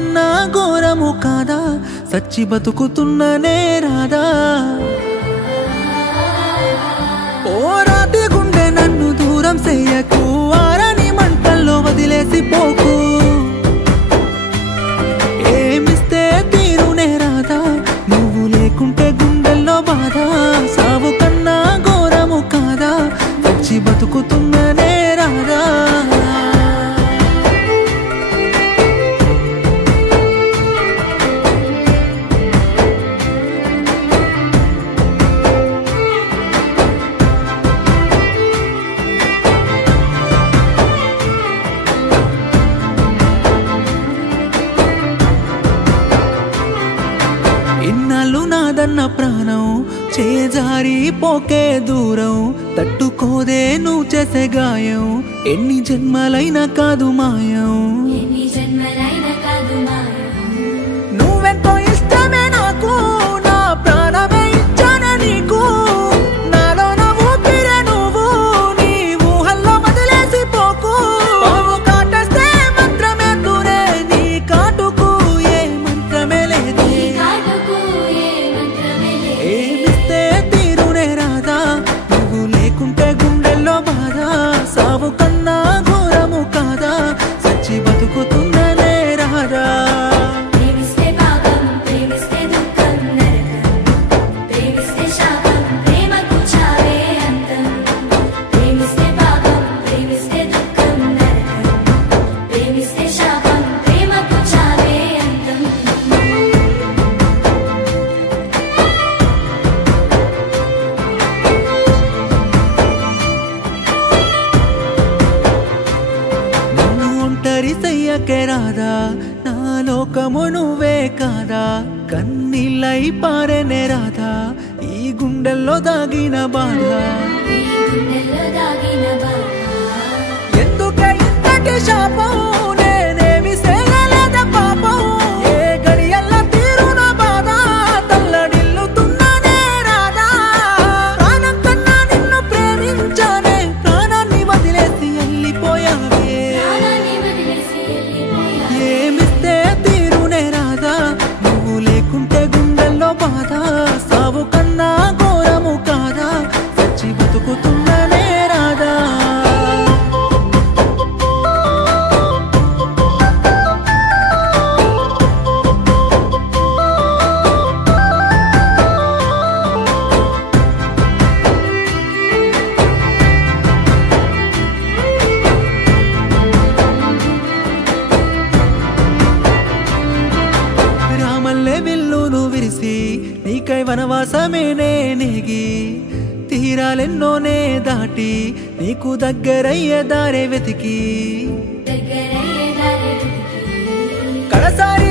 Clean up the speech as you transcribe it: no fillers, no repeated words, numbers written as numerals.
కన్నా ఘోరము కాదా సచ్చి బతుకుతున్ననే రాదా ఓ రాతి గుండె నన్ను దూరం చెయ్యకు ఆరని మంటల్లో వదిలేసి పోకు ఏమిస్తే తీరునే రాదా నువ్వు లేకుంటే గుండెల్లో బాధ సావు కన్నా ఘోరము కాదా సచ్చి బతుకుతున్ననే రాదా ఇన్నాళ్ళు నాదన్న ప్రాణం చేజారి పోకే దూరం తట్టుకోదే నువ్వు చేసే గాయం ఎన్ని జన్మలైనా కాదు మాయం నువ్వెంతో ఇష్టమే నాకు నా ప్రాణమే ఇచ్చానే నీకు నాలో నవ్వు తీరే నువ్వు నీ ఊహల్లో వదిలేసి పోకు పాము కాటేస్తే మంత్రమే దూరే నీ కాటుకు ఏ మంత్రమే లేదు ఏమిస్తే తీరునే రాదా నువ్వు లేకుంటే గుండెల్లో బాధ సావు కన్నా ఘోరము కాదా సచ్చి బతుకుతుందనే రాదా చెయ్యకే రాదా నా లోకము నువ్వే కాదా కన్నీళ్ళై పారేనే రాదా ఈ గుండెల్లో దాగిన బాధ ఎందుకే ఇంతటి శాపం నేనేమి చేయలేదా పాపం ఏ గడియల్ల తీరున బాధ తల్లడిల్లుతున్ననే రాదా ప్రాణం కన్నా నిన్ను ప్రేమించానే ప్రాణాన్ని వదిలేసి వెళ్ళిపోయావే ఏమిస్తే తీరునే రాదా నువ్వు లేకుంటే గుండెల్లో బాధ సావు కన్నా ఘోరము కాదా సచ్చి బతుకుతున్ననే రాదా రామల్లే విల్లును విరిసి నీకై వనవాసమేనే నేగి తీరాలెన్నోనే దాటి నీకు దగ్గరయ్యే దారే వెతికి కడసారి